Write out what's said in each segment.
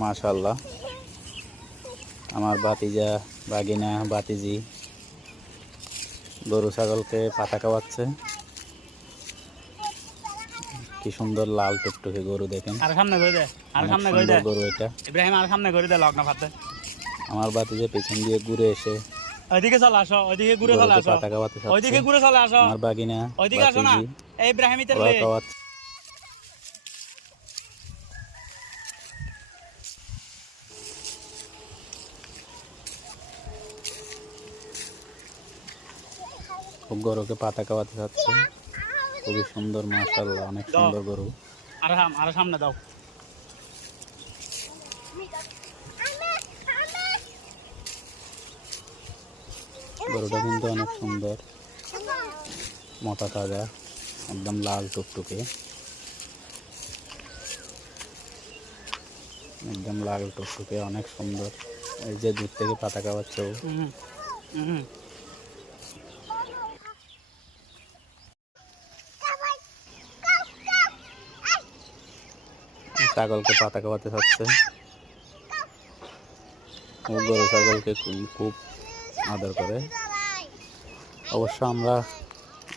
মাশাআল্লাহ আমার ভাতিজা বাগিনা ভাতিজি গরু ছাগলকে পাতা খাওয়াচ্ছে। কি সুন্দর লাল টুকটুকে গরু দেখেন। আর সামনে করে দে, আর অনেক সামনে করে সুন্দর দে গরু এটা। ইব্রাহিম, আর সামনে করে দে লগ্ন ফাতে। আমার ভাতিজা পেছন দিয়ে ঘুরে এসে ওইদিকে চলে আসো, ওইদিকে ঘুরে চলে গরুকে আসো, পাতা খাওয়াতে চাচ্ছে। ওইদিকে ঘুরে চলে আসো, আমার বাগিনা ওইদিকে আসো না। ভাতিজি এই ইব্রাহিম ইতে ওরা লে খাওয়াচ্ছে। খুব গরুকে পাতা খাওয়াতে চাচ্ছে। খুবই সুন্দর মাশাআল্লাহ, অনেক সুন্দর গরু। আর সামনে দাও। গরুটা কিন্তু অনেক সুন্দর, মোটা তাজা, একদম লাল টুকটুকে, একদম লাল টুকটুকে, অনেক সুন্দর। এই যে দূর থেকে পাতা খাওয়াচ্ছে ও। ছাগলকে পাতা খাওয়াতে চাচ্ছে। ও গরু ছাগলকে খুব আদর করে। অবশ্য আমরা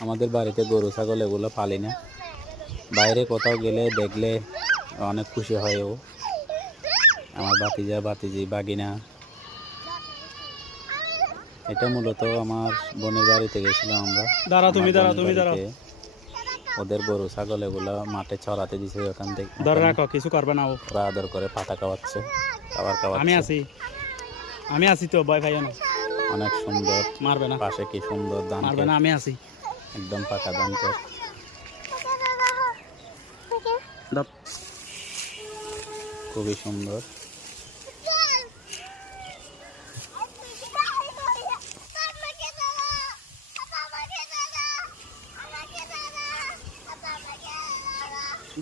আমাদের বাড়িতে গরু ছাগল এগুলো পালি না। বাইরে কোথাও গেলে দেখলে অনেক খুশি হয় ও। আমার ভাতিজা ভাতিজি বাগিনা। এটা মূলত আমার বোনের বাড়িতে গেছিলাম আমরা। বাড়িতে ওদের গরু ছাগল এগুলো মাঠে চড়াতে দিছে, ওখান থেকে ধরে রাখো, কিছু করবে না ও। ওরা আদর করে পাতা খাওয়াচ্ছে, খাবার আমি খাওয়াচ্ছে। আছি, আমি আছি তো, ভয় পাইও না। অনেক সুন্দর, মারবে না, পাশে কি সুন্দর ধান মারবে ক্ষেত, না, আমি আছি। একদম পাকা ধান ক্ষেত। খুবই সুন্দর।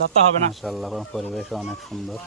ধরতে হবে না। মাশাআল্লাহ, পরিবেশ অনেক সুন্দর।